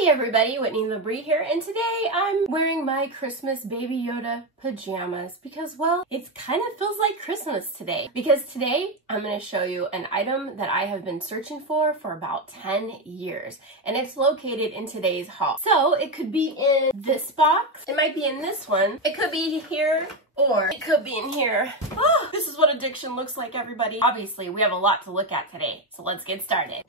Hey everybody, Whitney and LaBrie here, and today I'm wearing my Christmas Baby Yoda pajamas because, well, it kind of feels like Christmas today. Because today I'm going to show you an item that I have been searching for about 10 years, and it's located in today's haul. So it could be in this box, it might be in this one, it could be here, or it could be in here. Oh, this is what addiction looks like, everybody. Obviously, we have a lot to look at today, so let's get started.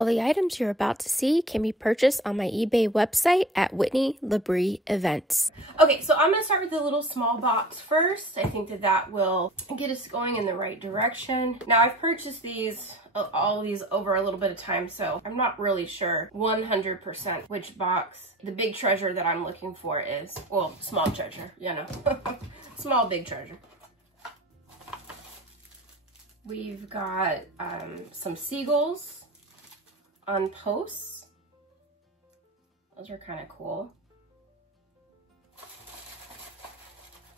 Well, the items you're about to see can be purchased on my eBay website at Whitney LaBrie Events. Okay, so I'm going to start with the little small box first. I think that will get us going in the right direction. Now, I've purchased these, all these over a little bit of time, so I'm not really sure 100% which box the big treasure that I'm looking for is. Well, small treasure, you know. Small, big treasure. We've got some seagulls on posts. Those are kind of cool.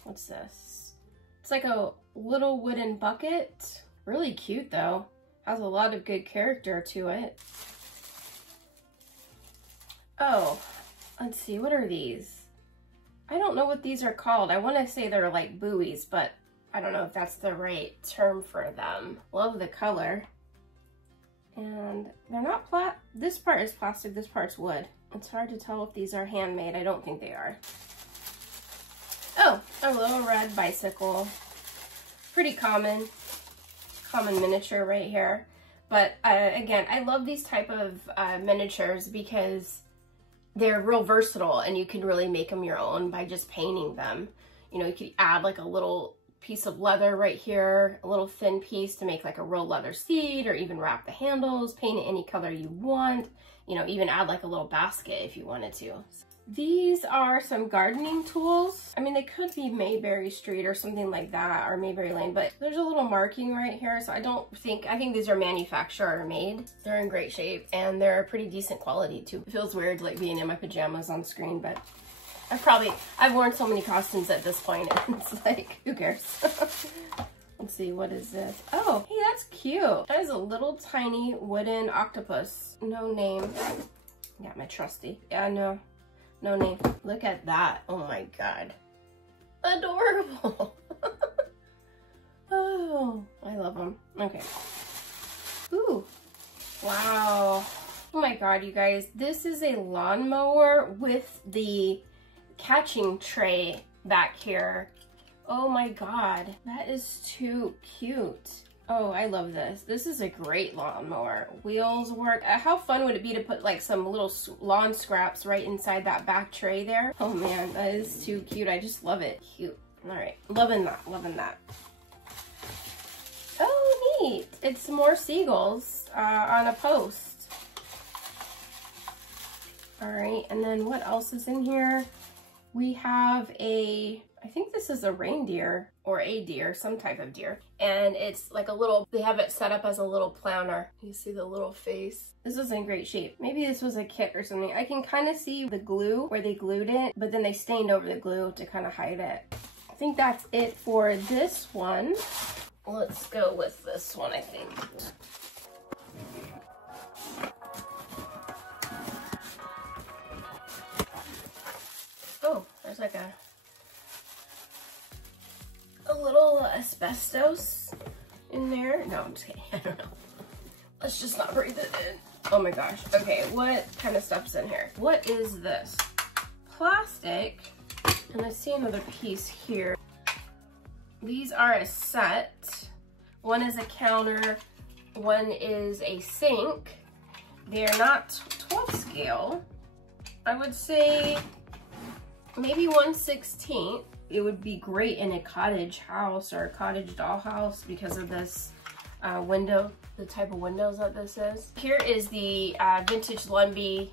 What's this? It's like a little wooden bucket. Really cute though. Has a lot of good character to it. Oh, let's see, what are these? I don't know what these are called. I want to say they're like buoys, but I don't know if that's the right term for them. Love the color. And they're not this part is plastic, this part's wood. It's hard to tell if these are handmade. I don't think they are. Oh, a little red bicycle. Pretty common miniature right here. But again, I love these type of miniatures because they're real versatile and you can really make them your own by just painting them. You know, you could add like a little piece of leather right here, a little thin piece to make like a real leather seat, or even wrap the handles, paint it any color you want, you know, even add like a little basket if you wanted to. These are some gardening tools. I mean, they could be Mayberry Street or something like that, or Mayberry Lane, but there's a little marking right here, so I think these are manufacturer made. They're in great shape and they're pretty decent quality too. It feels weird like being in my pajamas on screen, but I've worn so many costumes at this point, and it's like, who cares? Let's see, what is this? Oh, hey, that's cute. That is a little tiny wooden octopus. No name. Got my trusty. Yeah, no name. Look at that. Oh my God. Adorable. Oh, I love them. Okay. Ooh, wow. Oh my God, you guys. This is a lawnmower with the catching tray back here. Oh my God, that is too cute. Oh, I love this. This is a great lawnmower. Wheels work. How fun would it be to put like some little lawn scraps right inside that back tray there? Oh man, that is too cute. I just love it. Cute. All right, loving that, loving that. Oh, neat. It's more seagulls on a post. All right, and then what else is in here? We have I think this is a reindeer or a deer, some type of deer. And it's like they have it set up as a little planter. You see the little face. This was in great shape. Maybe this was a kit or something. I can kind of see the glue where they glued it, but then they stained over the glue to kind of hide it. I think that's it for this one. Let's go with this one, I think. Oh, there's like a little asbestos in there. No, I'm just kidding. I don't know. Let's just not breathe it in. Oh my gosh. Okay, what kind of stuff's in here? What is this? Plastic. And I see another piece here. These are a set. One is a counter. One is a sink. They're not 12 scale. I would say maybe 1/16. It would be great in a cottage house or a cottage dollhouse because of this window, the type of windows that this is. Here is the vintage Lumbee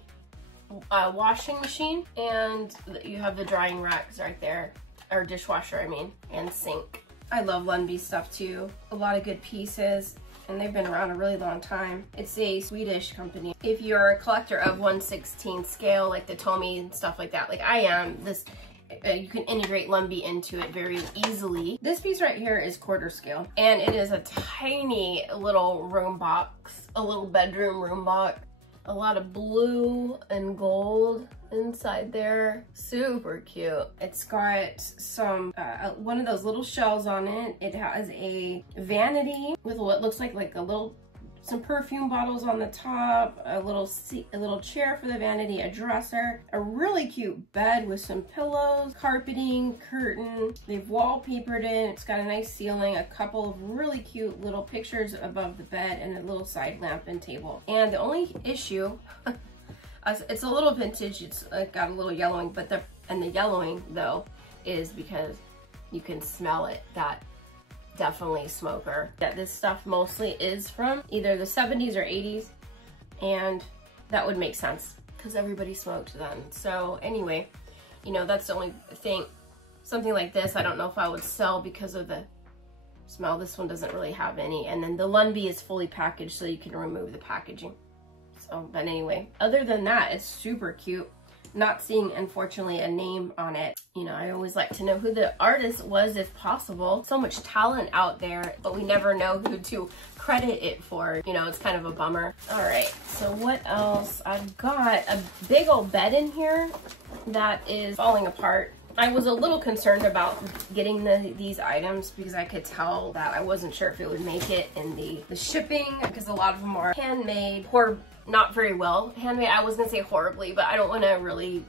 washing machine, and you have the drying racks right there, or dishwasher, I mean, and sink. I love Lumbee stuff too. A lot of good pieces. and they've been around a really long time. It's a Swedish company. If you're a collector of 1/16 scale, like the Tommy and stuff like that, like I am, you can integrate Lumbee into it very easily. This piece right here is quarter scale, and it is a tiny little room box, a little bedroom room box. A lot of blue and gold inside there. Super cute. It's got some, one of those little shells on it. It has a vanity with what looks like a little, some perfume bottles on the top, a little seat, a little chair for the vanity, a dresser, a really cute bed with some pillows, carpeting, curtain. They've wallpapered it. It's got a nice ceiling, a couple of really cute little pictures above the bed, and a little side lamp and table. And the only issue, it's a little vintage. It's got a little yellowing, but the yellowing though is because you can smell it. That definitely smoker. That this stuff mostly is from either the 70s or 80s, and that would make sense because everybody smoked then. So anyway, you know, that's the only thing. Something like this, I don't know if I would sell because of the smell. This one doesn't really have any. And then the Lumbee is fully packaged, so you can remove the packaging. So, but anyway, other than that, it's super cute. Not seeing, unfortunately, a name on it. You know, I always like to know who the artist was if possible. So much talent out there, but we never know who to credit it for. You know, it's kind of a bummer. All right, so what else? I've got a big old bed in here that is falling apart. I was a little concerned about getting these items because I could tell that I wasn't sure if it would make it in the shipping, because a lot of them are handmade or not very well handmade. I was gonna say horribly, but I don't want to really,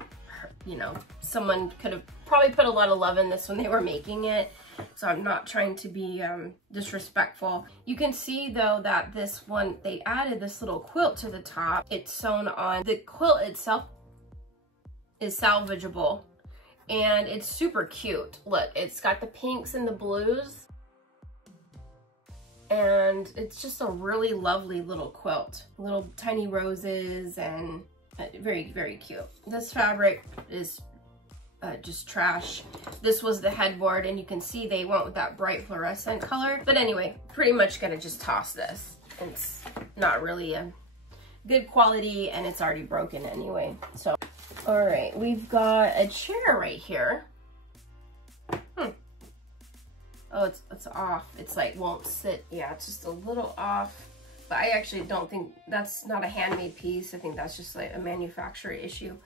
you know, someone could have probably put a lot of love in this when they were making it, so I'm not trying to be disrespectful. You can see though that this one, they added this little quilt to the top. It's sewn on. The quilt itself is salvageable, and it's super cute. Look, it's got the pinks and the blues, and it's just a really lovely little quilt. Little tiny roses, and very, very cute. This fabric is just trash. This was the headboard, and you can see they went with that bright fluorescent color. But anyway, pretty much gonna just toss this. It's not really a good quality, and it's already broken anyway. So, all right, we've got a chair right here. Oh, it's off. It's like won't sit. Yeah, it's just a little off. But I actually don't think that's not a handmade piece. I think that's just like a manufacturer issue.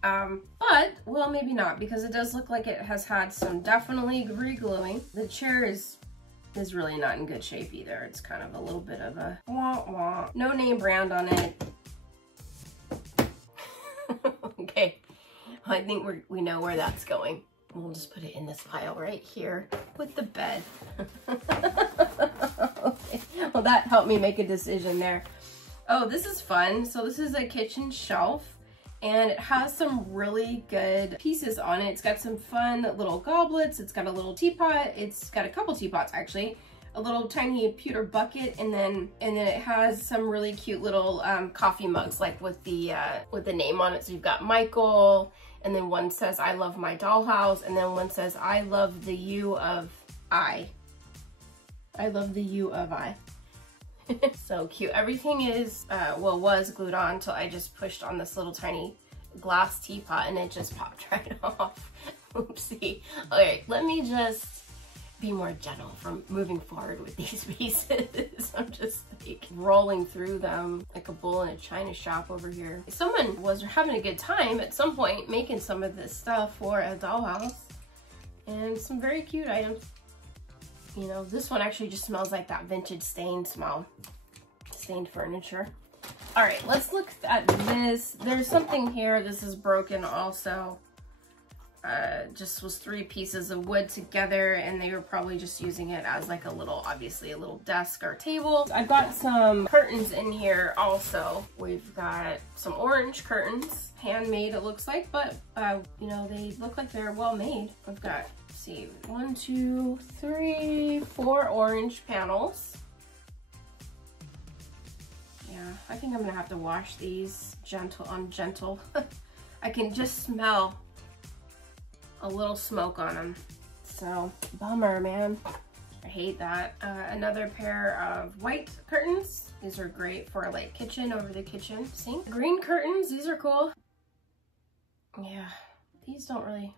But, well, maybe not, because it does look like it has had some definitely re-gluing. The chair is really not in good shape either. It's kind of a little bit of a wah-wah. No name brand on it. Okay, I think we know where that's going. We'll just put it in this pile right here with the bed. Okay. Well, that helped me make a decision there. Oh, this is fun. So this is a kitchen shelf, and it has some really good pieces on it. It's got some fun little goblets. It's got a little teapot. It's got a couple teapots actually. A little tiny pewter bucket, and then it has some really cute little coffee mugs, like with the name on it. So you've got Michael, and then one says I love my dollhouse, and then one says I love the you of I. I love the you of I. So cute. Everything is well, was glued on until I just pushed on this little tiny glass teapot, and it just popped right off. Oopsie. All right, let me just be more gentle from moving forward with these pieces. I'm just like rolling through them like a bull in a china shop over here. Someone was having a good time at some point making some of this stuff for a dollhouse, and some very cute items. You know, this one actually just smells like that vintage stain smell. Stained furniture. All right, let's look at this. There's something here. This is broken also. Just was 3 pieces of wood together, and they were probably just using it as like a little, obviously a little desk or table. I've got some curtains in here also. We've got some orange curtains, handmade it looks like, but you know, they look like they're well made. I've got, let's see, 1, 2, 3, 4 orange panels. Yeah, I think I'm gonna have to wash these gentle. I can just smell a little smoke on them. So, bummer, man. I hate that. Another pair of white curtains. These are great for like kitchen, over the kitchen sink. Green curtains, these are cool. Yeah, these don't really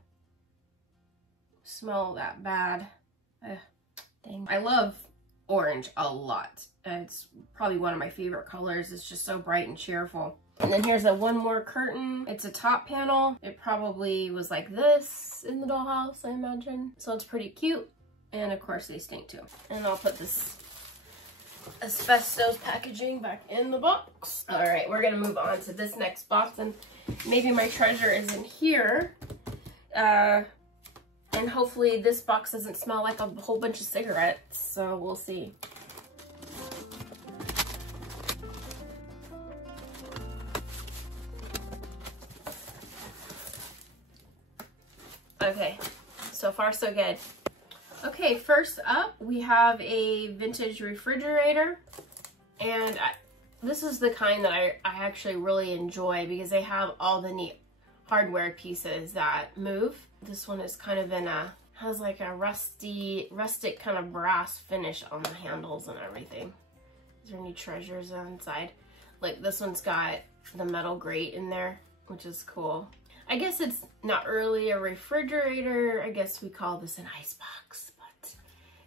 smell that bad. Dang. I love orange a lot. It's probably one of my favorite colors. It's just so bright and cheerful. And then here's one more curtain. It's a top panel. It probably was like this in the dollhouse, I imagine. So it's pretty cute. And of course they stink too. And I'll put this asbestos packaging back in the box. All right, we're gonna move on to this next box, and maybe my treasure is in here. And hopefully this box doesn't smell like a whole bunch of cigarettes, so we'll see. Okay, so far so good. Okay, first up we have a vintage refrigerator, and this is the kind that I actually really enjoy because they have all the neat hardware pieces that move. This one is kind of in has like a rustic kind of brass finish on the handles and everything. Is there any treasures inside? Like this one's got the metal grate in there, which is cool. I guess it's not really a refrigerator. I guess we call this an icebox, but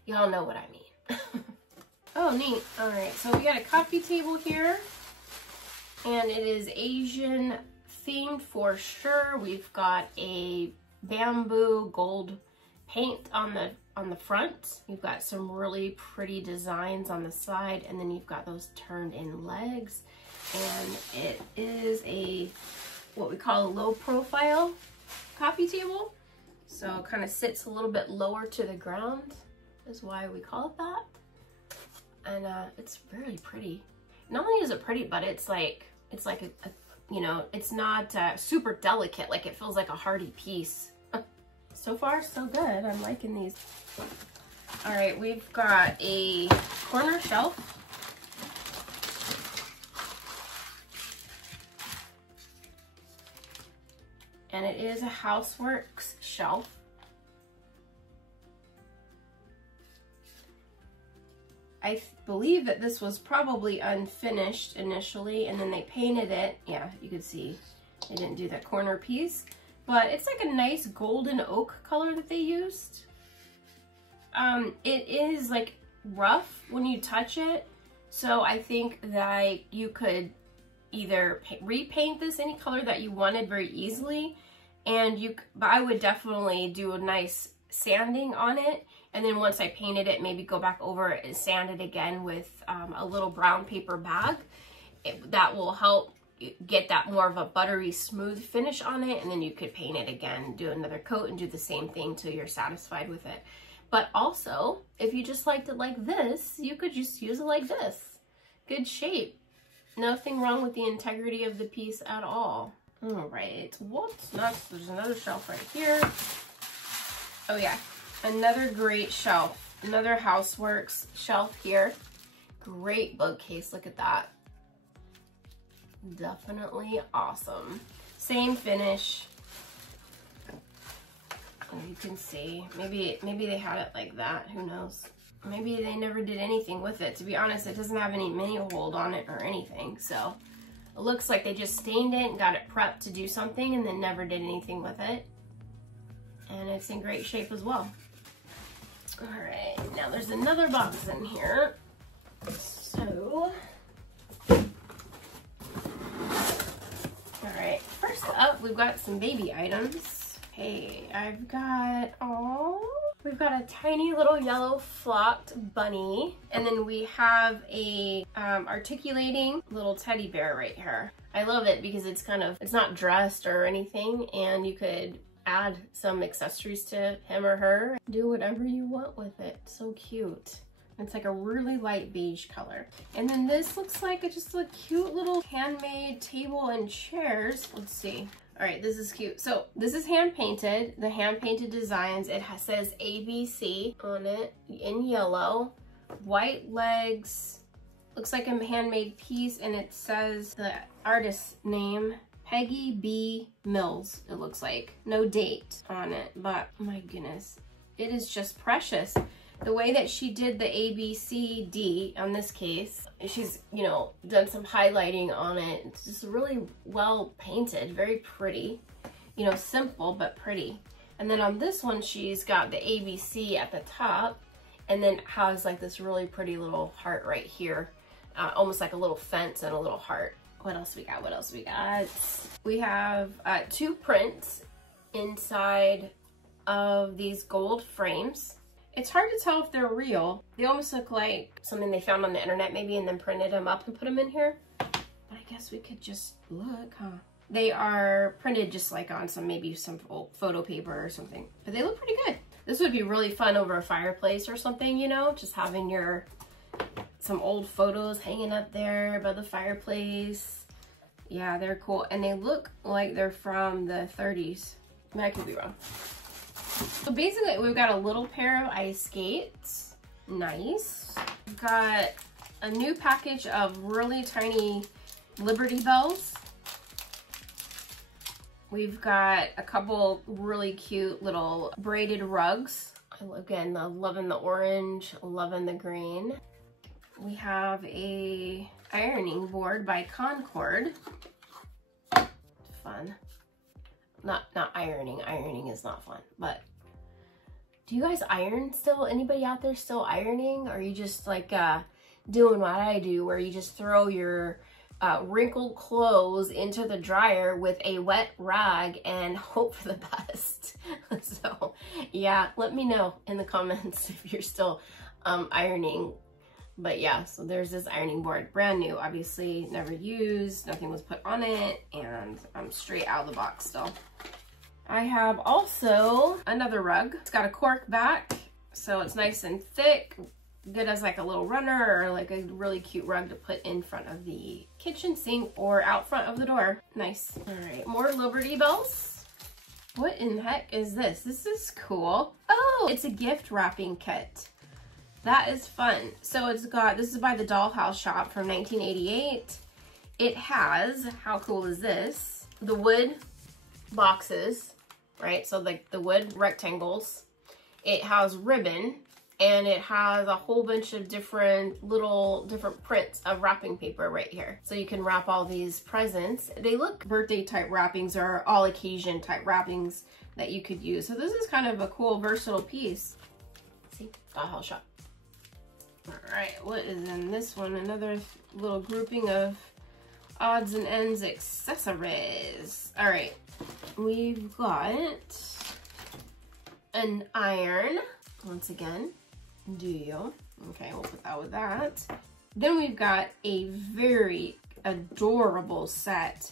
y'all know what I mean. Oh, neat. All right, so we got a coffee table here, and it is Asian themed for sure. We've got a bamboo gold paint on the front. You've got some really pretty designs on the side, and then you've got those turned in legs, and it is a what we call a low profile coffee table. So it kind of sits a little bit lower to the ground is why we call it that. And it's really pretty. Not only is it pretty, but it's like a you know, it's not super delicate, like it feels like a hardy piece. So far so good. I'm liking these. All right, we've got a corner shelf. And it is a Houseworks shelf. I believe that this was probably unfinished initially, and then they painted it. Yeah, you can see they didn't do that corner piece, but it's like a nice golden oak color that they used. It is like rough when you touch it, so I think that you could either repaint this any color that you wanted very easily, but I would definitely do a nice sanding on it, and then once I painted it, maybe go back over it and sand it again with a little brown paper bag. That will help get that more of a buttery smooth finish on it, and then you could paint it again, do another coat, and do the same thing till you're satisfied with it. But also, if you just liked it like this, you could just use it like this. Good shape. Nothing wrong with the integrity of the piece at all. All right, what's next? There's another shelf right here. Oh yeah, another great shelf. Another Houseworks shelf here. Great bookcase, look at that. Definitely awesome. Same finish. You can see, maybe they had it like that, who knows? Maybe they never did anything with it. To be honest, it doesn't have any mini hold on it or anything, so it looks like they just stained it and got it prepped to do something and then never did anything with it. And it's in great shape as well. All right, now there's another box in here. So, all right, first up, we've got some baby items. Hey, we've got a tiny little yellow flocked bunny, and then we have a articulating little teddy bear right here. I love it because it's not dressed or anything, and you could add some accessories to him or her. Do whatever you want with it. So cute. It's like a really light beige color. And then this looks like just a cute little handmade table and chairs. Let's see. All right, this is cute. So this is hand painted, the hand painted designs. It says ABC on it in yellow, white legs, looks like a handmade piece, and it says the artist's name, Peggy B. Mills, it looks like. No date on it, but my goodness, it is just precious. The way that she did the ABCD on this case, she's, you know, done some highlighting on it. It's just really well painted, very pretty. You know, simple but pretty. And then on this one, she's got the ABC at the top, and then has like this really pretty little heart right here. Almost like a little fence and a little heart. What else we got? What else we got? We have 2 prints inside of these gold frames. It's hard to tell if they're real. They almost look like something they found on the internet maybe and then printed them up and put them in here. But I guess we could just look, huh? They are printed just like on maybe some old photo paper or something, but they look pretty good. This would be really fun over a fireplace or something, you know, just having some old photos hanging up there by the fireplace. Yeah, they're cool. And they look like they're from the 30s. I could be wrong. So basically, we've got a little pair of ice skates. Nice. We've got a new package of really tiny Liberty Bells. We've got a couple really cute little braided rugs. Again, loving the orange, loving the green. We have a ironing board by Concord. Fun. Not ironing. Ironing is not fun, but do you guys iron still? Anybody out there still ironing? Or are you just like doing what I do, where you just throw your wrinkled clothes into the dryer with a wet rag and hope for the best? So yeah, let me know in the comments if you're still ironing. But yeah, so there's this ironing board, brand new, obviously never used, nothing was put on it, and I'm straight out of the box still. I have also another rug. It's got a cork back, so it's nice and thick, good as like a little runner or like a really cute rug to put in front of the kitchen sink or out front of the door. Nice. All right, more Liberty Bells. What in the heck is this? This is cool. Oh, it's a gift wrapping kit. That is fun. So it's got, this is by the Dollhouse Shop from 1988. It has, how cool is this? The wood boxes, right? So like the wood rectangles. It has ribbon, and it has a whole bunch of different prints of wrapping paper right here. So you can wrap all these presents. They look birthday type wrappings or all occasion type wrappings that you could use. So this is kind of a cool, versatile piece. See, Dollhouse Shop. All right, what is in this one? Another little grouping of odds and ends accessories. All right, we've got an iron. Once again, do you? Okay, we'll put that with that. Then we've got a very adorable set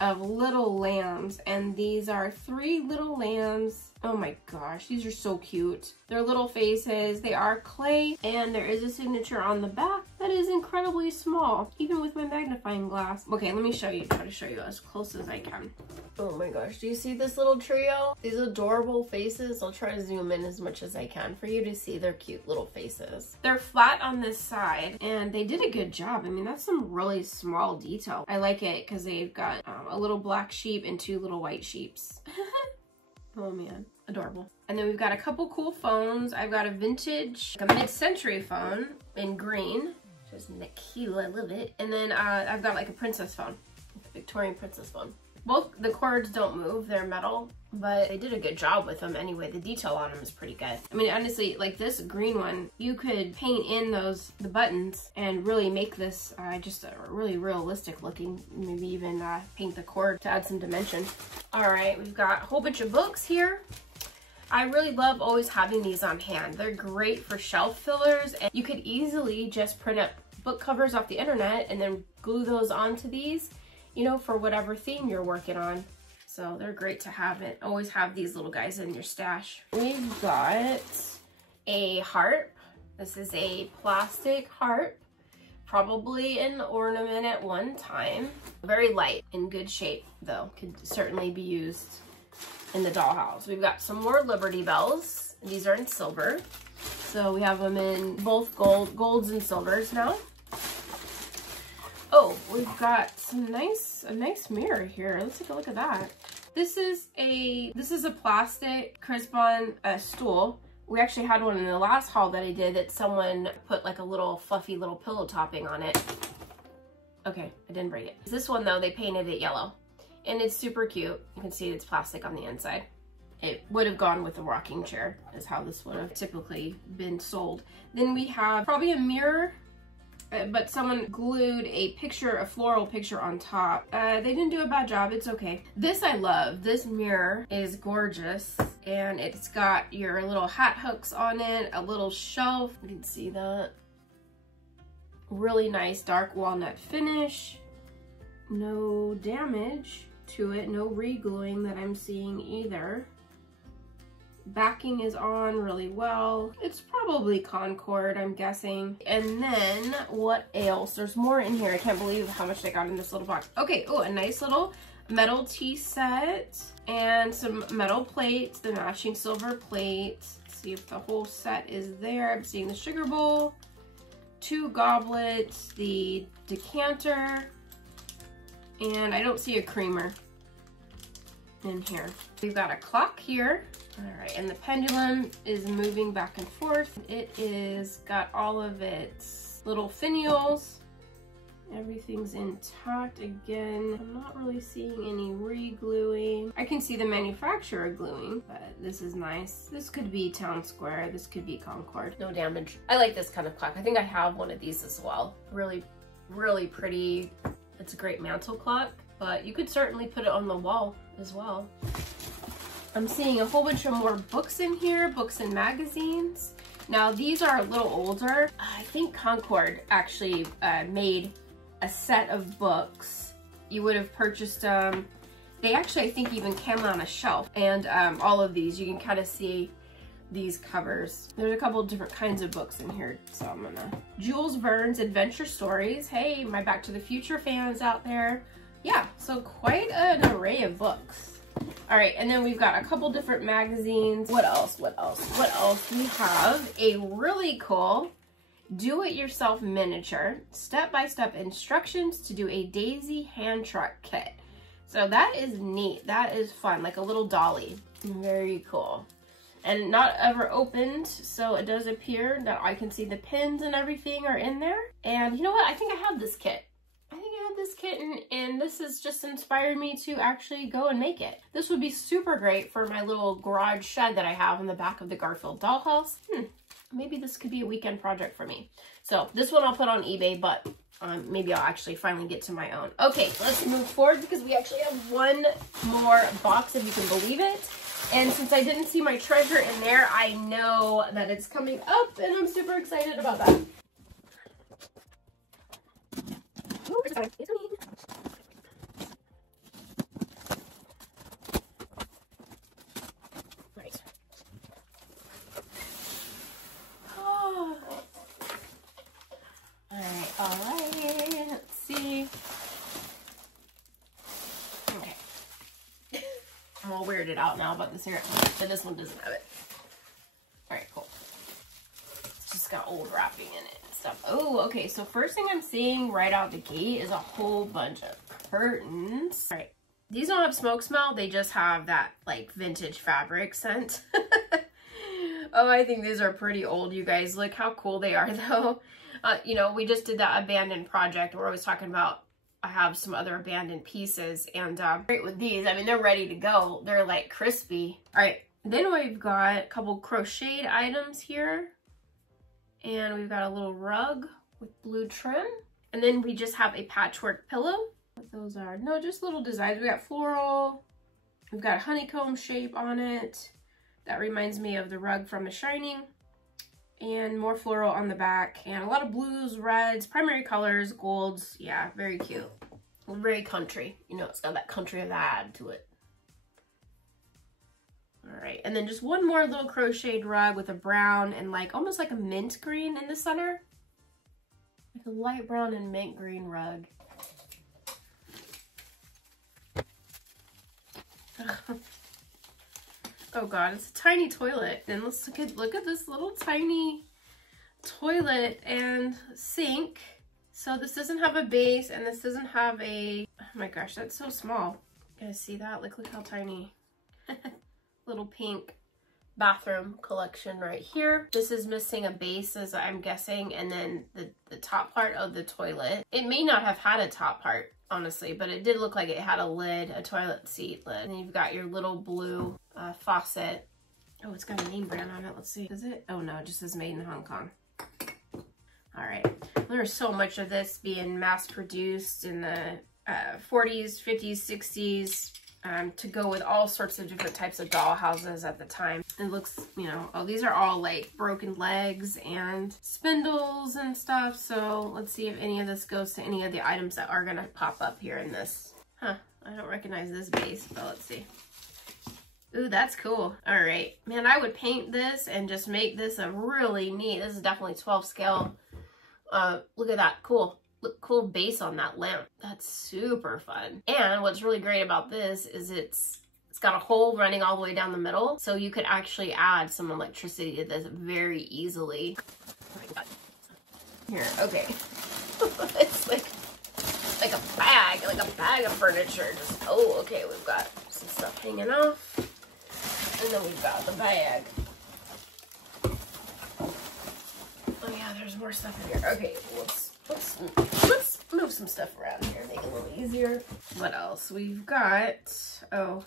of little lambs, and these are 3 little lambs. Oh my gosh, these are so cute. They're little faces, they are clay, and there is a signature on the back that is incredibly small, even with my magnifying glass. Okay, let me show you, try to show you as close as I can. Oh my gosh, do you see this little trio? These adorable faces. I'll try to zoom in as much as I can for you to see their cute little faces. They're flat on this side, and they did a good job. I mean, that's some really small detail. I like it because they've got a little black sheep and 2 little white sheeps. Oh man, adorable. And then we've got a couple cool phones. I've got a vintage, like a mid-century phone in green, which is cute, I love it. And then I've got like a princess phone, a Victorian princess phone. Both the cords don't move, they're metal, but they did a good job with them anyway. The detail on them is pretty good. I mean, honestly, like this green one, you could paint in the buttons and really make this just a really realistic looking, maybe even paint the cord to add some dimension. All right, we've got a whole bunch of books here. I really love always having these on hand. They're great for shelf fillers, and you could easily just print up book covers off the internet and then glue those onto these, you know, for whatever theme you're working on. So they're great to have it. Always have these little guys in your stash. We've got a harp. This is a plastic harp, probably an ornament at one time. Very light, in good shape though. Could certainly be used in the dollhouse. We've got some more Liberty Bells. These are in silver. So we have them in both golds and silvers now. Oh, we've got a nice mirror here. Let's take a look at that. This is a plastic crisp-on stool. We actually had one in the last haul that I did that someone put like a little fluffy little pillow topping on it. Okay, I didn't break it. This one though, they painted it yellow, and it's super cute. You can see it's plastic on the inside. it would have gone with a rocking chair, is how this would have typically been sold. Then we have probably a mirror, but someone glued a picture, a floral picture on top. They didn't do a bad job, it's okay. This I love. This mirror is gorgeous, and it's got your little hat hooks on it, a little shelf. You can see that. Really nice dark walnut finish. No damage to it, no re-gluing that I'm seeing either. Backing is on really well. It's probably Concord, I'm guessing. And then what else? There's more in here. I can't believe how much they got in this little box. Okay, oh, a nice little metal tea set and some metal plates, the matching silver plate. Let's see if the whole set is there. I'm seeing the sugar bowl, 2 goblets, the decanter, and I don't see a creamer in here. We've got a clock here. All right, and the pendulum is moving back and forth. It is got all of its little finials. Everything's intact again. I'm not really seeing any re-gluing. I can see the manufacturer gluing, but this is nice. This could be Town Square. This could be Concord. No damage. I like this kind of clock. I think I have one of these as well. Really, really pretty. It's a great mantle clock, but you could certainly put it on the wall as well. I'm seeing a whole bunch of more books in here, books and magazines. Now these are a little older. I think Concord actually made a set of books. You would have purchased them. They actually, I think, even came on a shelf. And all of these, you can kind of see these covers. There's a couple of different kinds of books in here, so I'm gonna. Jules Verne's Adventure Stories. Hey, my Back to the Future fans out there. Yeah, so quite an array of books. All right, and then we've got a couple different magazines. What else? What else? What else? We have a really cool do-it-yourself miniature, step-by-step instructions to do a daisy hand truck kit. So that is neat. That is fun, like a little dolly. Very cool. And not ever opened, so it does appear that I can see the pins and everything are in there. And you know what? I think I have this kit. I think I have this kit, and this has just inspired me to actually go and make it. This would be super great for my little garage shed that I have in the back of the Garfield dollhouse. Maybe this could be a weekend project for me. So this one I'll put on eBay, but maybe I'll actually finally get to my own. Okay, let's move forward because we actually have one more box, if you can believe it. And since I didn't see my treasure in there, I know that it's coming up, and I'm super excited about that. Ooh, it's coming. It's coming. Right. Oh. All right. Let's see. Okay. I'm all weirded out now about this here, but this one doesn't have it. All right, cool. It's just got old wrapping in it and stuff. Oh, okay. So first thing I'm seeing right out the gate is a whole bunch of curtains. All right. These don't have smoke smell. They just have that like vintage fabric scent. Oh, I think these are pretty old, you guys. Look how cool they are though. You know, we just did that abandoned project where I was talking about I have some other abandoned pieces, and great with these. I mean, they're ready to go. They're like crispy. All right, then we've got a couple crocheted items here, and we've got a little rug with blue trim, and then we just have a patchwork pillow. What those are? No, just little designs. We got floral. We've got a honeycomb shape on it. That reminds me of the rug from The Shining. And more floral on the back, and a lot of blues, reds, primary colors, golds. Yeah, very cute. Very country. You know, it's got that country vibe to it. All right, and then just one more little crocheted rug with a brown and like almost like a mint green in the center. Like a light brown and mint green rug. Oh God, it's a tiny toilet. And let's look at this little tiny toilet and sink. So this doesn't have a base, and this doesn't have a, oh my gosh, that's so small. You guys see that? Like, look how tiny. Little pink bathroom collection right here. This is missing a base, as I'm guessing, and then the top part of the toilet. It may not have had a top part. honestly, but it did look like it had a lid, a toilet seat lid. And you've got your little blue faucet. Oh, it's got a name brand on it. Let's see. Is it? Oh no, it just says made in Hong Kong. All right. There's so much of this being mass produced in the 40s, 50s, 60s to go with all sorts of different types of doll houses at the time. It looks, you know, oh, these are all like broken legs and spindles and stuff. So let's see if any of this goes to any of the items that are gonna pop up here in this. Huh, I don't recognize this base, but let's see. Ooh, that's cool. All right, man, I would paint this and just make this a really neat, this is definitely 12 scale. Look at that, cool. Look, cool base on that lamp. That's super fun. And what's really great about this is it's got a hole running all the way down the middle, so you could actually add some electricity to this very easily. Here, okay. It's like a bag of furniture. Just, oh, okay, we've got some stuff hanging off, and then we've got the bag. Oh yeah, there's more stuff in here. Okay, let's move some stuff around here, make it a little easier. What else? We've got, oh,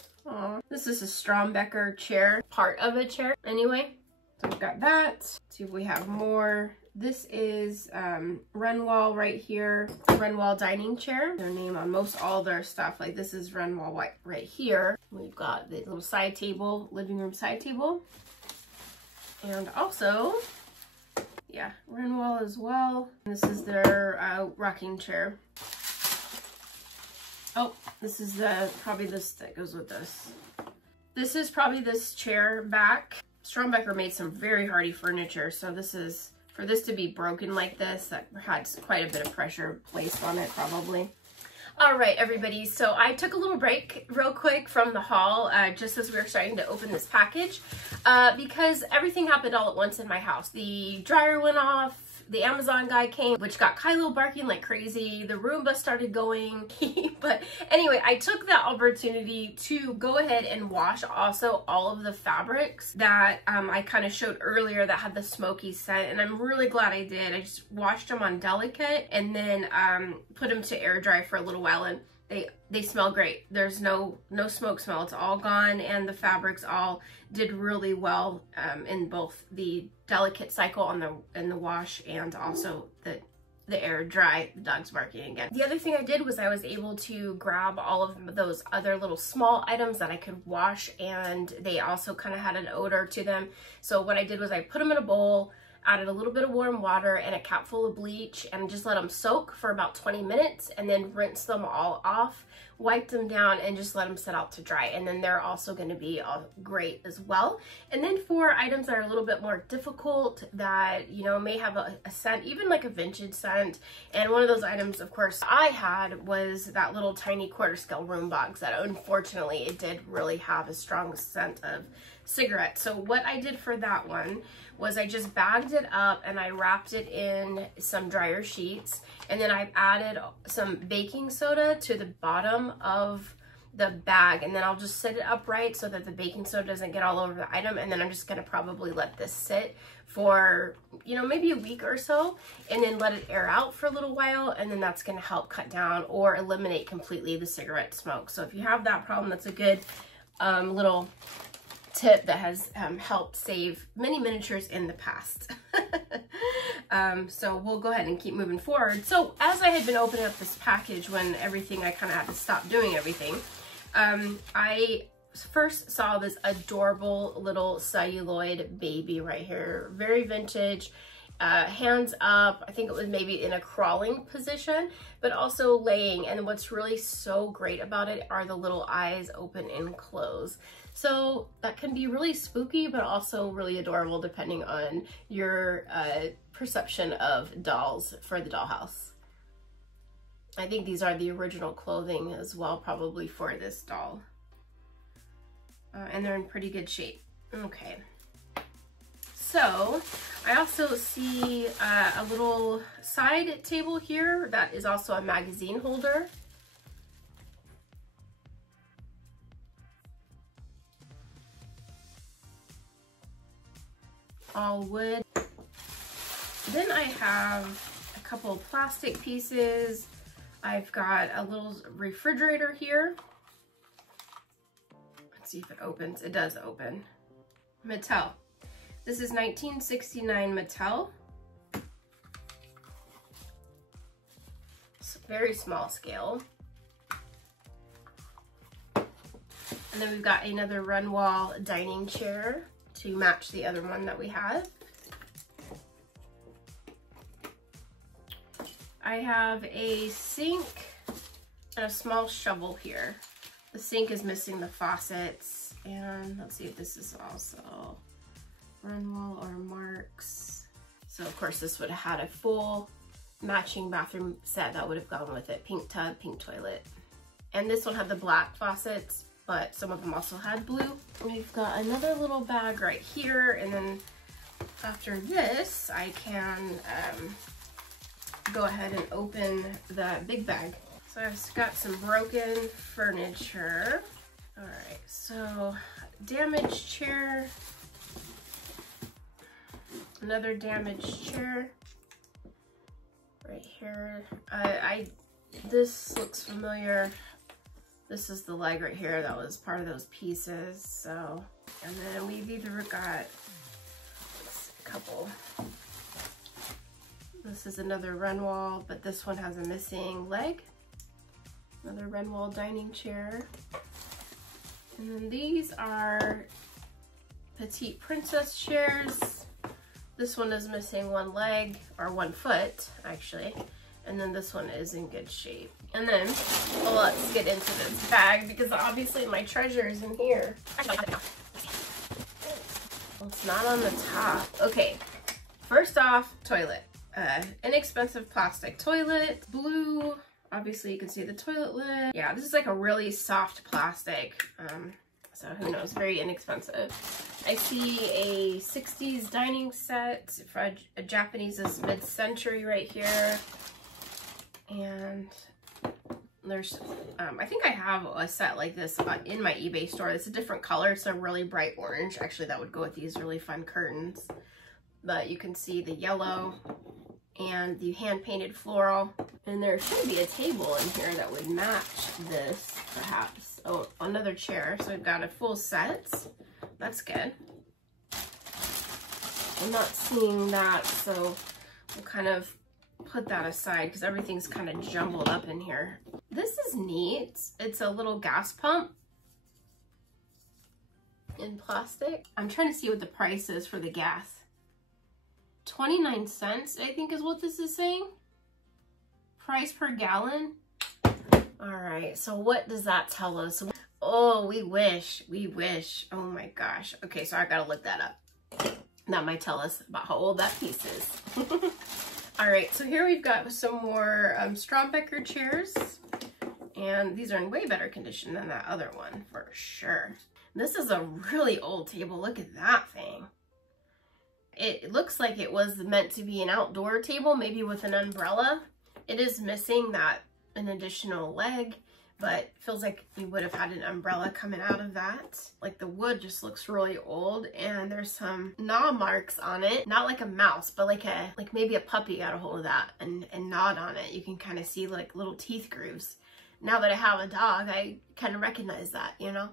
this is a Strombecker chair, part of a chair anyway. So we've got that. Let's see if we have more. This is Renwall right here, Renwall dining chair. Their name on most all their stuff. Like this is Renwall right here. We've got the little side table, living room side table. And also, yeah, Renwall as well. This is their rocking chair. Oh, this is probably this that goes with this. This is probably this chair back. Strombecker made some very hardy furniture, so this is, for this to be broken like this, that had quite a bit of pressure placed on it probably. All right, everybody, so I took a little break real quick from the haul just as we were starting to open this package because everything happened all at once in my house. The dryer went off, the Amazon guy came, which got Kylo barking like crazy, the Roomba started going, but anyway, I took that opportunity to go ahead and wash also all of the fabrics that I kind of showed earlier that had the smoky scent, and I'm really glad I did. I just washed them on delicate and then put them to air dry for a little while, and they smell great. There's no smoke smell. It's all gone, and the fabrics all did really well in both the delicate cycle in the wash and also the air dry. The dog's barking again. The other thing I did was I was able to grab all of those other little small items that I could wash, and they also kind of had an odor to them. So what I did was I put them in a bowl, added a little bit of warm water and a cap full of bleach, and just let them soak for about 20 minutes, and then rinse them all off, wipe them down, and just let them sit out to dry. And then they're also going to be great as well. And then for items that are a little bit more difficult, that, you know, may have a scent, even like a vintage scent, and one of those items, of course, I had was that little tiny quarter scale room box that unfortunately it did really have a strong scent of cigarette. So what I did for that one was I just bagged it up and I wrapped it in some dryer sheets, and then I added some baking soda to the bottom of the bag, and then I'll just set it upright so that the baking soda doesn't get all over the item, and then I'm just gonna probably let this sit for, you know, maybe a week or so, and then let it air out for a little while, and then that's gonna help cut down or eliminate completely the cigarette smoke. So if you have that problem, that's a good little tip that has helped save many miniatures in the past. So we'll go ahead and keep moving forward. So as I had been opening up this package when everything, I kind of had to stop doing everything, I first saw this adorable little celluloid baby right here, very vintage, hands up. I think it was maybe in a crawling position, but also laying. And what's really so great about it are the little eyes open and close. So that can be really spooky, but also really adorable depending on your perception of dolls for the dollhouse. I think these are the original clothing as well, probably for this doll. And they're in pretty good shape. Okay. So I also see a little side table here that is also a magazine holder. All wood. Then I have a couple of plastic pieces. I've got a little refrigerator here. Let's see if it opens. It does open. Mattel. This is 1969 Mattel. It's very small scale. And then we've got another run wall dining chair to match the other one that we have. I have a sink and a small shovel here. The sink is missing the faucets, and let's see if this is also run wall or marks. So of course this would have had a full matching bathroom set that would have gone with it. Pink tub, pink toilet. And this one had the black faucets, but some of them also had blue. We've got another little bag right here, and then after this I can go ahead and open the big bag. So I've got some broken furniture. All right, so damaged chair, another damaged chair right here. This looks familiar. This is the leg right here that was part of those pieces. So, and then we've either got a couple. This is another run wall, but this one has a missing leg. Another run wall dining chair. And then these are petite princess chairs. This one is missing one leg, or one foot, actually. And then this one is in good shape. And then, well, let's get into this bag, because obviously my treasure is in here. Well, it's not on the top. Okay, first off, toilet. Inexpensive plastic toilet, blue. Obviously you can see the toilet lid. Yeah, this is like a really soft plastic. So who knows, very inexpensive. I see a 60s dining set for a Japanese mid-century right here. And there's, I think I have a set like this in my eBay store. It's a different color. It's a really bright orange. Actually, that would go with these really fun curtains. But you can see the yellow and the hand-painted floral. And there should be a table in here that would match this, perhaps. Oh, another chair. So we've got a full set. That's good. I'm not seeing that, so we'll kind of put that aside because everything's kind of jumbled up in here. This is neat. It's a little gas pump in plastic. I'm trying to see what the price is for the gas. 29 cents, I think is what this is saying. Price per gallon. All right, so what does that tell us? Oh, we wish. Oh my gosh. Okay, so I gotta look that up. That might tell us about how old that piece is. All right, so here we've got some more Strombecker chairs, and these are in way better condition than that other one for sure. This is a really old table. Look at that thing. It looks like it was meant to be an outdoor table, maybe with an umbrella. It is missing an additional leg, but feels like you would have had an umbrella coming out of that. Like the wood just looks really old, and there's some gnaw marks on it. Not like a mouse, but like maybe a puppy got a hold of that and gnawed on it. You can kind of see like little teeth grooves. Now that I have a dog, I kind of recognize that, you know?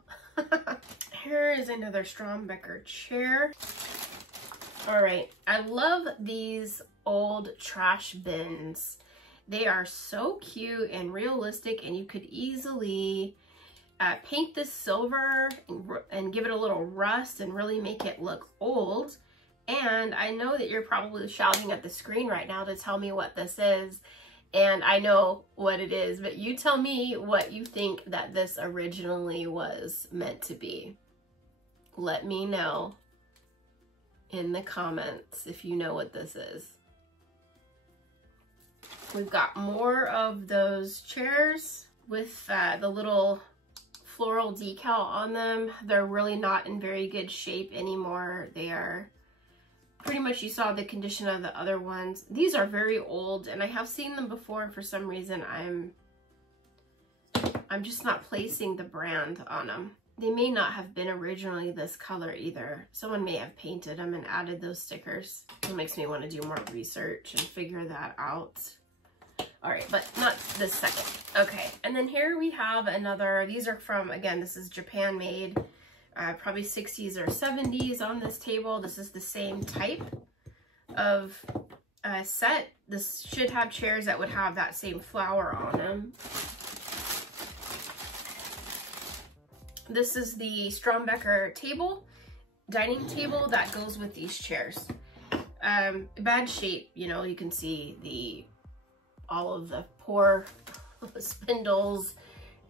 Here is another Strombecker chair. All right, I love these old trash bins. They are so cute and realistic, and you could easily paint this silver and give it a little rust and really make it look old. And I know that you're probably shouting at the screen right now to tell me what this is, and I know what it is, but you tell me what you think that this originally was meant to be. Let me know in the comments if you know what this is. We've got more of those chairs with the little floral decal on them. They're really not in very good shape anymore. They are pretty much, you saw the condition of the other ones. These are very old, and I have seen them before, and for some reason I'm just not placing the brand on them. They may not have been originally this color either. Someone may have painted them and added those stickers. It makes me want to do more research and figure that out. All right, but not this second. Okay, and then here we have another, these are from, again, this is Japan made, probably 60s or 70s on this table. This is the same type of set. This should have chairs that would have that same flower on them. This is the Strombecker table, dining table that goes with these chairs. Bad shape, you know, you can see all of the poor spindles,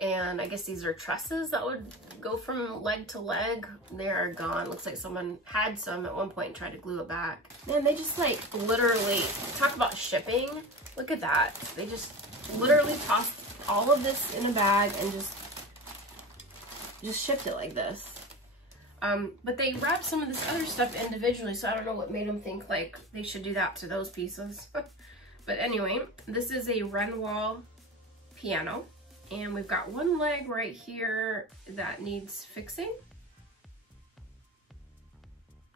and I guess these are trusses that would go from leg to leg. They are gone. Looks like someone had some at one point and tried to glue it back. Man, they just like literally, talk about shipping. Look at that. They just literally tossed all of this in a bag and just shipped it like this. But they wrapped some of this other stuff individually, so I don't know what made them think like they should do that to those pieces. But anyway, this is a Renoir piano, and we've got one leg right here that needs fixing.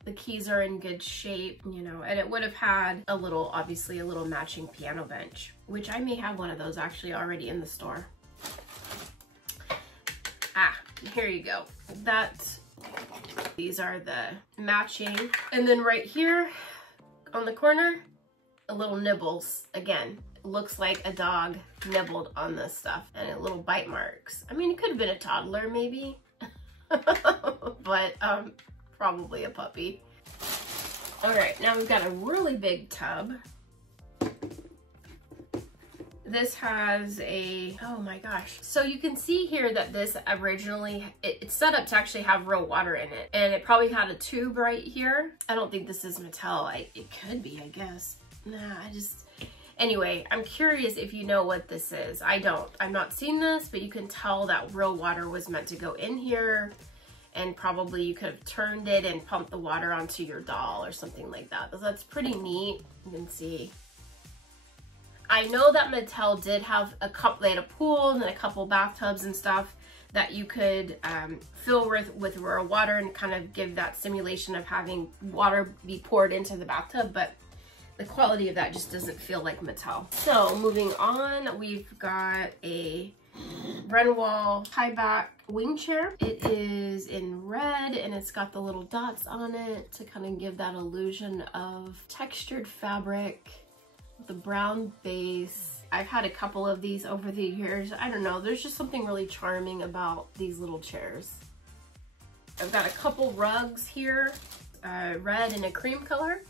The keys are in good shape, you know, and it would have had a little, obviously a little matching piano bench, which I may have one of those actually already in the store. Ah, here you go. These are the matching. And then right here on the corner, a little nibbles. Again, it looks like a dog nibbled on this stuff, and little bite marks. I mean, it could have been a toddler maybe, but probably a puppy. All right, now we've got a really big tub. This has a, oh my gosh. So you can see here that this originally, it's set up to actually have real water in it. And it probably had a tube right here. I don't think this is Mattel. It could be, I guess. Nah, anyway, I'm curious if you know what this is. I don't. I've not seen this, but you can tell that real water was meant to go in here. And probably you could have turned it and pumped the water onto your doll or something like that. So that's pretty neat. You can see. I know that Mattel did have a couple, they had a pool and then a couple bathtubs and stuff that you could fill with raw water and kind of give that simulation of having water be poured into the bathtub, but the quality of that just doesn't feel like Mattel. So moving on, we've got a Renoir high back wing chair. It is in red and it's got the little dots on it to kind of give that illusion of textured fabric. The brown base. I've had a couple of these over the years. I don't know, there's just something really charming about these little chairs. I've got a couple rugs here, red and a cream color.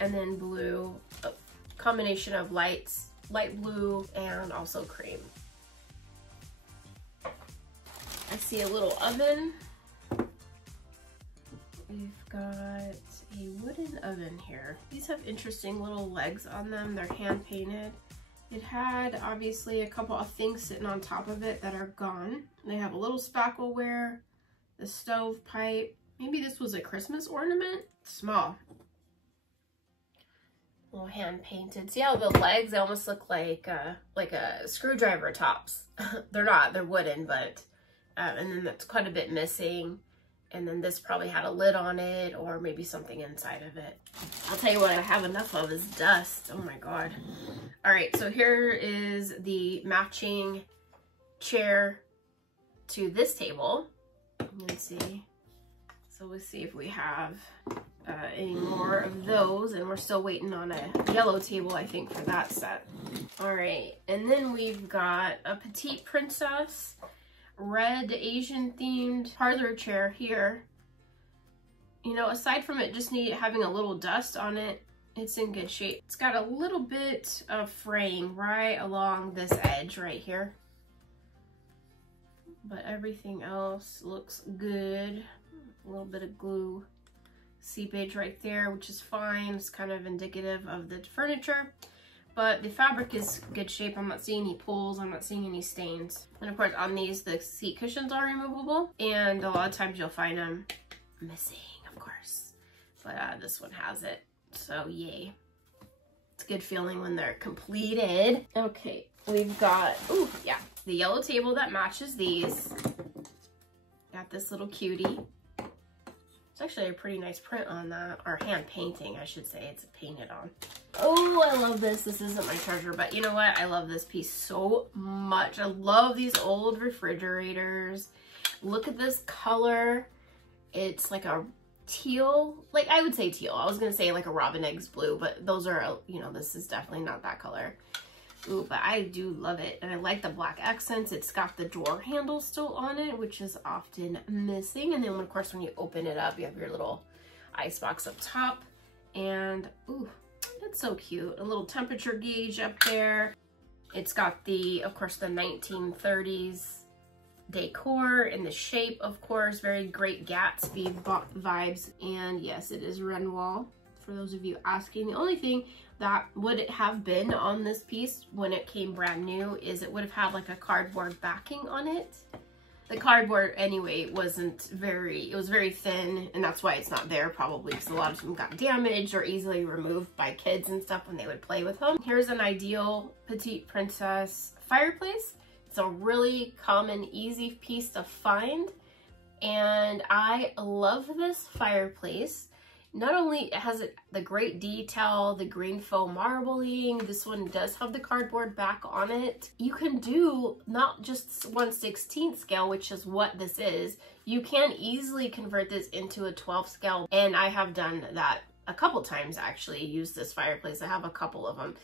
And then blue, a combination of light blue and also cream. I see a little oven. We've got a wooden oven here. These have interesting little legs on them. They're hand painted. It had obviously a couple of things sitting on top of it that are gone. They have a little spackleware, the stove pipe. Maybe this was a Christmas ornament. Small. Little hand painted. See how the legs, they almost look like a screwdriver tops. They're not, they're wooden, but and then that's quite a bit missing. And then this probably had a lid on it or maybe something inside of it. I'll tell you what I have enough of is dust. Oh my God. All right, so here is the matching chair to this table. You can see. So we'll see if we have any more of those, and we're still waiting on a yellow table, I think, for that set. All right, and then we've got a petite princess red Asian themed parlor chair here. You know, aside from it just having a little dust on it, it's in good shape. It's got a little bit of fraying right along this edge right here, but everything else looks good. A little bit of glue seepage right there, which is fine. It's kind of indicative of the furniture. But the fabric is good shape. I'm not seeing any pulls. I'm not seeing any stains. And of course on these, the seat cushions are removable. And a lot of times you'll find them missing, of course. But this one has it, so yay. It's a good feeling when they're completed. Okay, we've got, ooh, yeah, the yellow table that matches these. Got this little cutie. It's actually a pretty nice print on that, or hand painting, I should say. It's painted on. Oh, I love this. This isn't my treasure, but you know what? I love this piece so much. I love these old refrigerators. Look at this color. It's like a teal, like I would say teal. I was gonna say like a robin eggs blue, but those are, you know, this is definitely not that color. Ooh, but I do love it. And I like the black accents. It's got the drawer handle still on it, which is often missing. And then of course, when you open it up, you have your little ice box up top. And ooh, that's so cute. A little temperature gauge up there. It's got the, of course, the 1930s decor in the shape, of course, very great Gatsby vibes. And yes, it is Renoir, for those of you asking. The only thing that would have been on this piece when it came brand new is it would have had like a cardboard backing on it. The cardboard anyway wasn't very, it was very thin, and that's why it's not there probably, because a lot of them got damaged or easily removed by kids and stuff when they would play with them. Here's an ideal petite princess fireplace. It's a really common, easy piece to find, and I love this fireplace. Not only has it the great detail, the green faux marbling, this one does have the cardboard back on it. You can do not just 1/16 scale, which is what this is. You can easily convert this into a 12 scale, and I have done that a couple times actually, used this fireplace. I have a couple of them,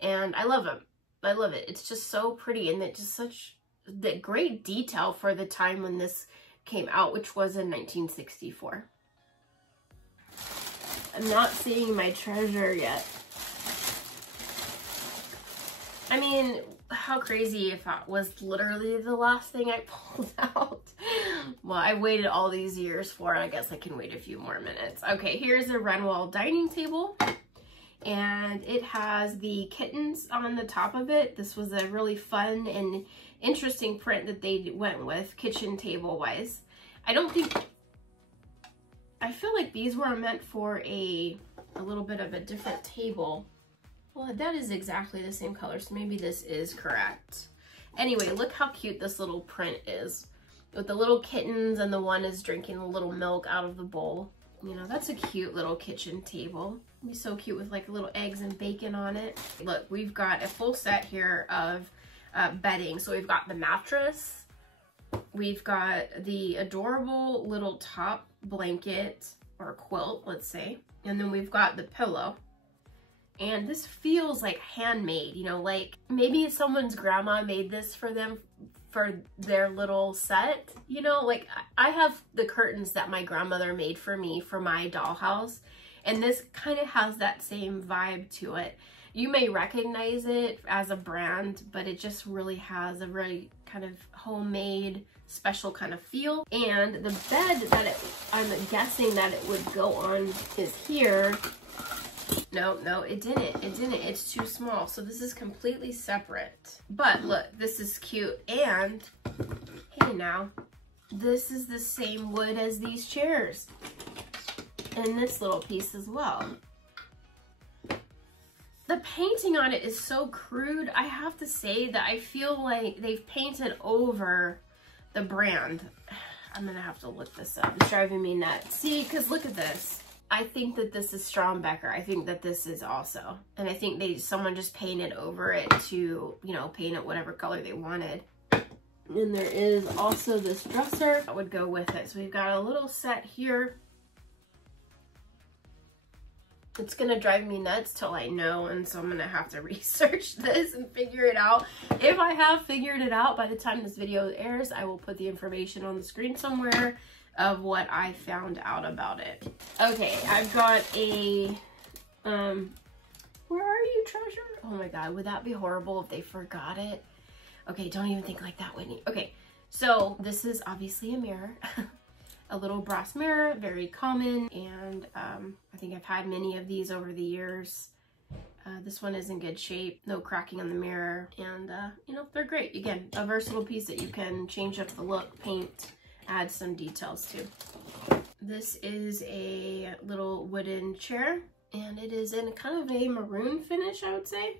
and I love them. I love it. It's just so pretty, and it's just such the great detail for the time when this came out, which was in 1964. I'm not seeing my treasure yet. I mean, how crazy if that was literally the last thing I pulled out. Well, I waited all these years for it. I guess I can wait a few more minutes. Okay, here's a Renoir dining table. And it has the kittens on the top of it. This was a really fun and interesting print that they went with, kitchen table wise. I feel like these were meant for a little bit of a different table. Well, that is exactly the same color, so maybe this is correct. Anyway, look how cute this little print is with the little kittens, and the one is drinking a little milk out of the bowl. You know, that's a cute little kitchen table. It'd be so cute with like little eggs and bacon on it. Look, we've got a full set here of bedding. So we've got the mattress, we've got the adorable little top blanket or quilt, let's say, and then we've got the pillow. And this feels like handmade, you know, like maybe someone's grandma made this for them for their little set, you know, like I have the curtains that my grandmother made for me for my dollhouse, and this kind of has that same vibe to it. You may recognize it as a brand, but it just really has a really kind of homemade, special kind of feel. And the bed that I'm guessing that it would go on is here. No, it didn't. It's too small. So this is completely separate. But look, this is cute. And hey now, this is the same wood as these chairs. And this little piece as well. The painting on it is so crude. I have to say that I feel like they've painted over the brand. I'm gonna have to look this up. It's driving me nuts. See, because look at this. I think that this is Strombecker. I think that this is also. And I think someone just painted over it to, you know, paint it whatever color they wanted. And there is also this dresser that would go with it. So we've got a little set here. It's gonna drive me nuts till I know, and so I'm gonna have to research this and figure it out. If I have figured it out by the time this video airs, I will put the information on the screen somewhere of what I found out about it. Okay, I've got a, where are you, treasure? Oh my God, would that be horrible if they forgot it? Okay, don't even think like that, Whitney. Okay, so this is obviously a mirror. A little brass mirror, very common, and I think I've had many of these over the years. This one is in good shape, no cracking on the mirror, and you know, they're great. Again, a versatile piece that you can change up the look, paint, add some details to. This is a little wooden chair, and it is in kind of a maroon finish, I would say.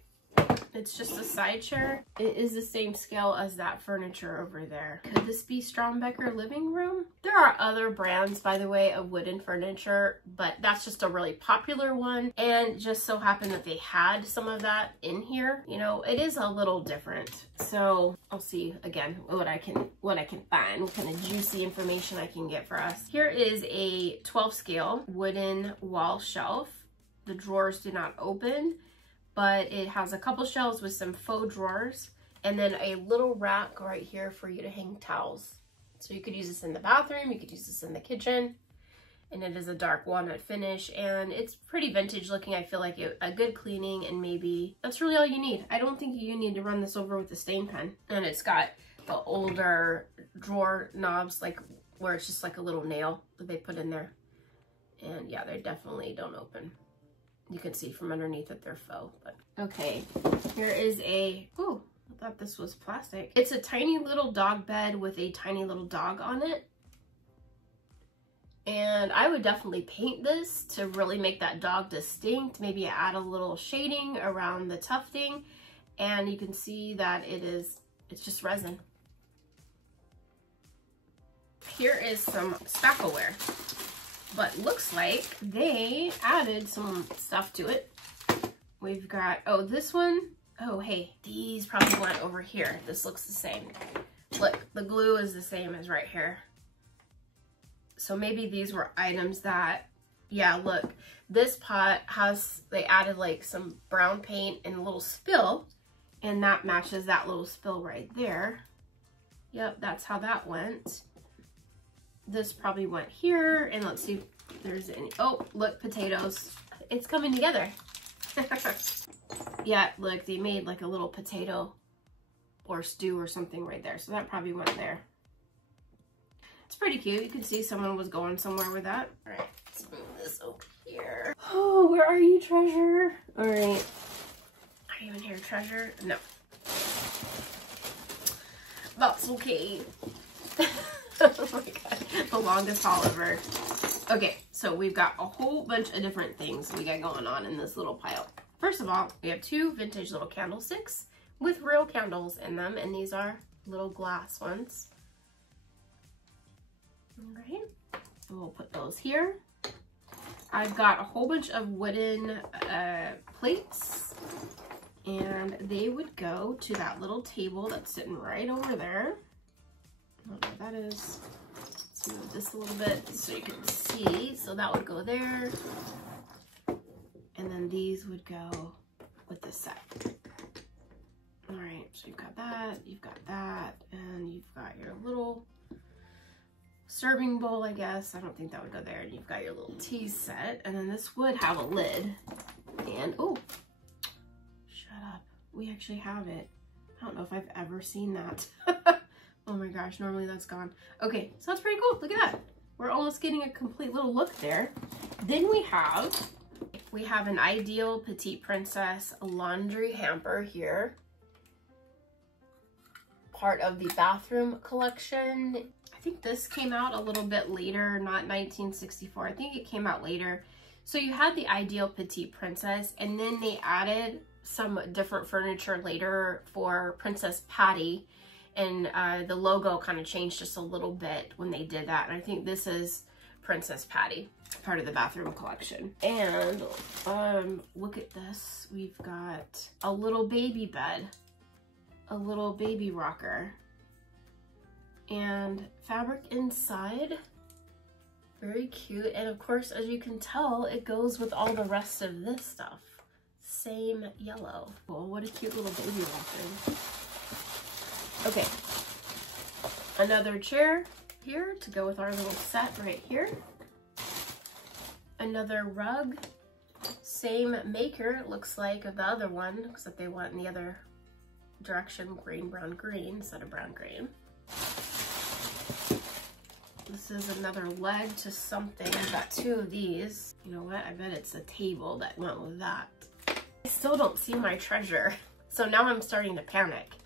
It's just a side chair. It is the same scale as that furniture over there. Could this be Strombecker living room? There are other brands, by the way, of wooden furniture, but that's just a really popular one. And just so happened that they had some of that in here. You know, it is a little different. So I'll see again what I can find, what kind of juicy information I can get for us. Here is a 12 scale wooden wall shelf. The drawers do not open, but it has a couple shelves with some faux drawers and then a little rack right here for you to hang towels. So you could use this in the bathroom, you could use this in the kitchen, and it is a dark walnut finish and it's pretty vintage looking. I feel like a good cleaning and maybe that's really all you need. I don't think you need to run this over with a stain pen. And it's got the older drawer knobs, like where it's just like a little nail that they put in there. And yeah, they definitely don't open. You can see from underneath that they're faux, but okay. Here is a, ooh, I thought this was plastic. It's a tiny little dog bed with a tiny little dog on it. And I would definitely paint this to really make that dog distinct. Maybe add a little shading around the tufting. And you can see that it's just resin. Here is some spackleware. But looks like they added some stuff to it. We've got, oh, this one, oh, hey, these probably went over here. This looks the same. Look, the glue is the same as right here. So maybe these were items that, yeah, look, this pot has, they added like some brown paint and a little spill, and that matches that little spill right there. Yep, that's how that went. This probably went here, and let's see if there's any, oh, look, potatoes. It's coming together. Yeah, look, they made like a little potato or stew or something right there. So that probably went there. It's pretty cute. You can see someone was going somewhere with that. All right, let's move this over here. Oh, where are you, treasure? All right. Are you in here, treasure? No. That's okay. Oh my god, the longest haul ever. Okay, so we've got a whole bunch of different things we got going on in this little pile. First of all, we have two vintage little candlesticks with real candles in them, and these are little glass ones. All right, and we'll put those here. I've got a whole bunch of wooden plates, and they would go to that little table that's sitting right over there. I don't know what that is. Let's move this a little bit so you can see. So that would go there. And then these would go with this set. All right, so you've got that, and you've got your little serving bowl, I guess. I don't think that would go there. And you've got your little tea set. And then this would have a lid. And, oh, shut up. We actually have it. I don't know if I've ever seen that. Oh my gosh, normally that's gone. Okay, so that's pretty cool. Look at that. We're almost getting a complete little look there. Then we have an Ideal Petite Princess laundry hamper here. Part of the bathroom collection. I think this came out a little bit later, not 1964. I think it came out later. So you had the Ideal Petite Princess, and then they added some different furniture later for Princess Patty. And the logo kind of changed just a little bit when they did that. And I think this is Princess Patty, part of the bathroom collection. And look at this. We've got a little baby bed, a little baby rocker, and fabric inside. Very cute. And of course, as you can tell, it goes with all the rest of this stuff. Same yellow. Well, what a cute little baby rocker. Okay, another chair here to go with our little set right here. Another rug, same maker, it looks like, of the other one, except they went in the other direction, green, brown, green, instead of brown, green. This is another leg to something. I've got two of these. You know what, I bet it's a table that went with that. I still don't see my treasure, so now I'm starting to panic.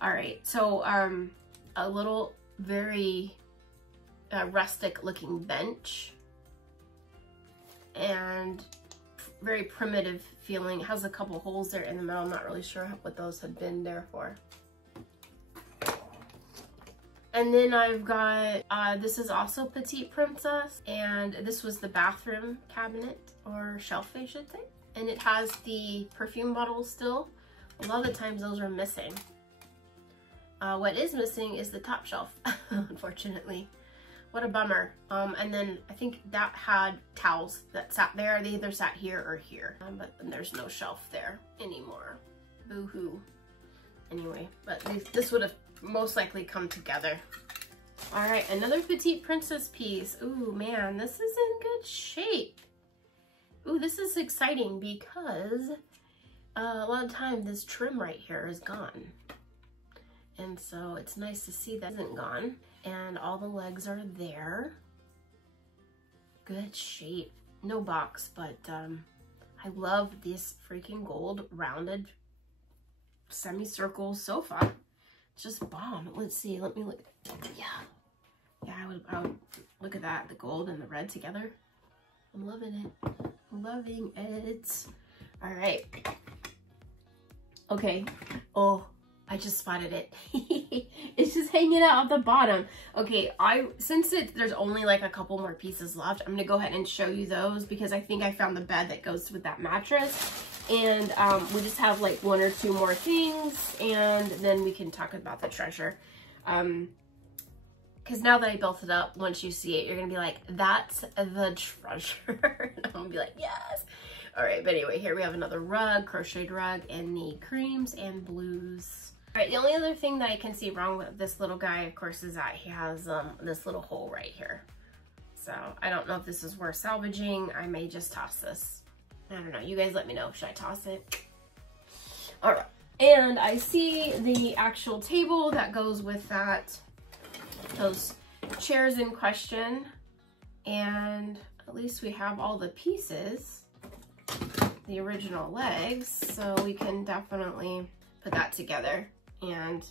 All right, so a little very rustic looking bench, and very primitive feeling. It has a couple holes there in the middle. I'm not really sure what those had been there for. And then I've got, this is also Petite Princess, and this was the bathroom cabinet, or shelf I should say. And it has the perfume bottles still. A lot of the times those are missing. What is missing is the top shelf, unfortunately. What a bummer. And then I think that had towels that sat there. They either sat here or here, but there's no shelf there anymore. Boo-hoo. Anyway, but this would have most likely come together. All right, another Petite Princess piece. Ooh, man, this is in good shape. Ooh, this is exciting because a lot of time this trim right here is gone. And so it's nice to see that isn't gone. And all the legs are there. Good shape. No box, but I love this freaking gold rounded semicircle sofa. It's just bomb. Let's see, let me look. Yeah, I would look at that, the gold and the red together. I'm loving it. Loving it. All right. Okay. Oh, I just spotted it. It's just hanging out at the bottom. Okay, since there's only like a couple more pieces left, I'm gonna go ahead and show you those because I think I found the bed that goes with that mattress. And we just have like one or two more things, and then we can talk about the treasure. Because now that I built it up, once you see it, you're gonna be like, that's the treasure. And I'm gonna be like, yes. All right, but anyway, here we have another rug, crocheted rug, in the creams and blues. All right, the only other thing that I can see wrong with this little guy, of course, is that he has this little hole right here. So I don't know if this is worth salvaging. I may just toss this. I don't know, you guys let me know. Should I toss it? All right, and I see the actual table that goes with that, those chairs in question, and at least we have all the pieces, the original legs, so we can definitely put that together and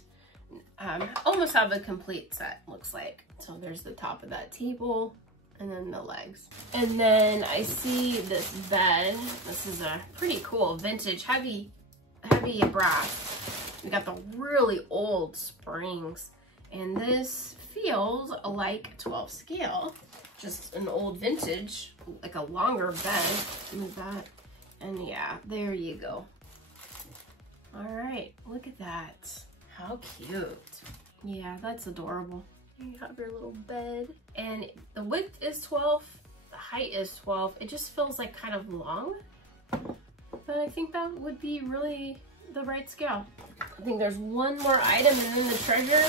almost have a complete set, looks like. So there's the top of that table and then the legs. And then I see this bed. This is a pretty cool vintage heavy brass. We got the really old springs, and this feels like 12 scale, just an old vintage, like a longer bed. Move that, and yeah, there you go. All right, look at that. How cute. Yeah, that's adorable. You have your little bed, and the width is 12, the height is 12. It just feels like kind of long, but I think that would be really the right scale. I think there's one more item and then the treasure.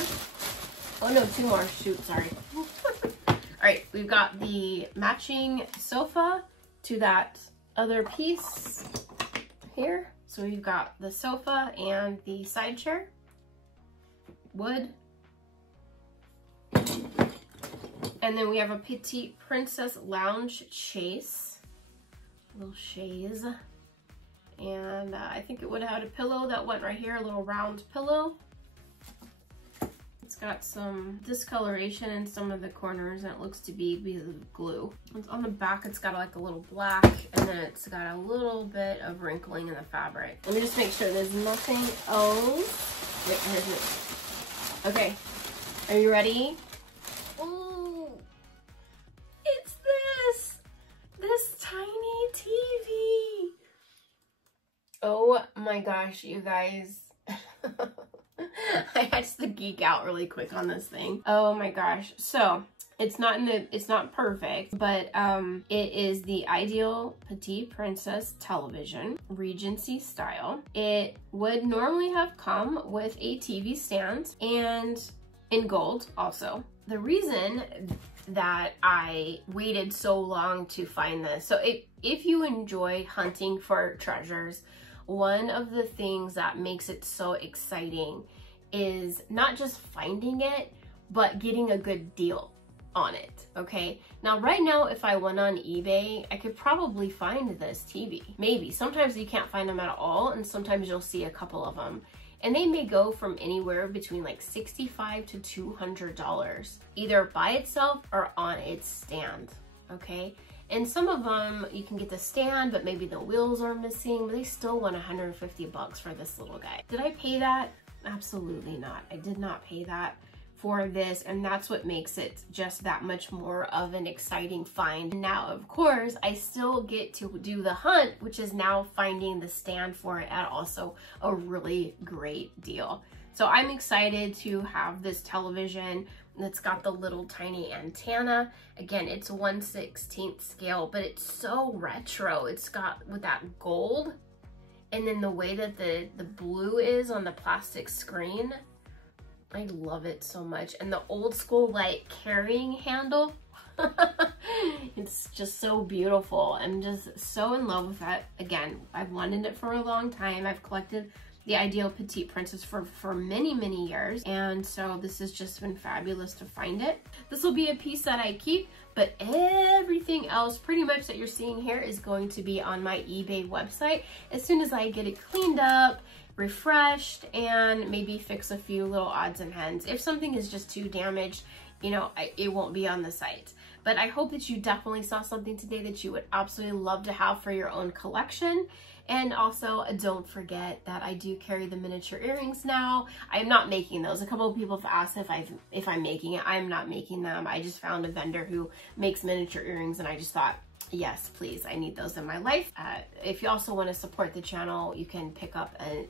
Oh no, two more, shoot, sorry. All right, we've got the matching sofa to that other piece here. So we've got the sofa and the side chair, wood. And then we have a Petite Princess lounge chase, little chaise. And I think it would have had a pillow that went right here, a little round pillow. It's got some discoloration in some of the corners, and it looks to be because of glue. It's on the back, it's got like a little black, and then it's got a little bit of wrinkling in the fabric. Let me just make sure there's nothing else. Wait, here's it. Okay, are you ready? Ooh, it's this tiny TV. Oh my gosh, you guys. I had to geek out really quick on this thing. Oh my gosh. So it's not perfect, but it is the ideal Petite Princess television, Regency style. It would normally have come with a TV stand and in gold also. The reason that I waited so long to find this, so if you enjoy hunting for treasures, one of the things that makes it so exciting is not just finding it, but getting a good deal on it, okay? Now, right now, if I went on eBay, I could probably find this TV. Maybe. Sometimes you can't find them at all, and sometimes you'll see a couple of them. And they may go from anywhere between like $65 to $200, either by itself or on its stand. okay? And some of them, you can get the stand, but maybe the wheels are missing, but they still want 150 bucks for this little guy. Did I pay that? Absolutely not. I did not pay that for this, and that's what makes it just that much more of an exciting find. And now, of course, I still get to do the hunt, which is now finding the stand for it at also a really great deal. So I'm excited to have this television that's got the little tiny antenna. Again, it's 1/16 scale, but it's so retro. It's got with that gold, and then the way that the blue is on the plastic screen, I love it so much. And the old school like carrying handle, it's just so beautiful. I'm just so in love with that. Again, I've wanted it for a long time. I've collected the Ideal Petite Princess for many, many years. And so this has just been fabulous to find it. This will be a piece that I keep, but everything else pretty much that you're seeing here is going to be on my eBay website as soon as I get it cleaned up, refreshed, and maybe fix a few little odds and ends. If something is just too damaged, you know, it won't be on the site. But I hope that you definitely saw something today that you would absolutely love to have for your own collection. And also, don't forget that I do carry the miniature earrings now. I am not making those. A couple of people have asked if I'm making it. I'm not making them. I just found a vendor who makes miniature earrings, and I just thought, yes, please, I need those in my life. If you also want to support the channel, you can pick up a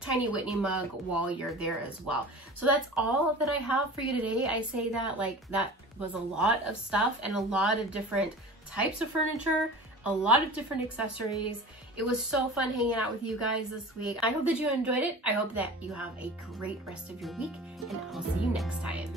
tiny Whitney mug while you're there as well. So that's all that I have for you today. I say that like that was a lot of stuff and a lot of different types of furniture, a lot of different accessories. It was so fun hanging out with you guys this week. I hope that you enjoyed it. I hope that you have a great rest of your week, and I'll see you next time.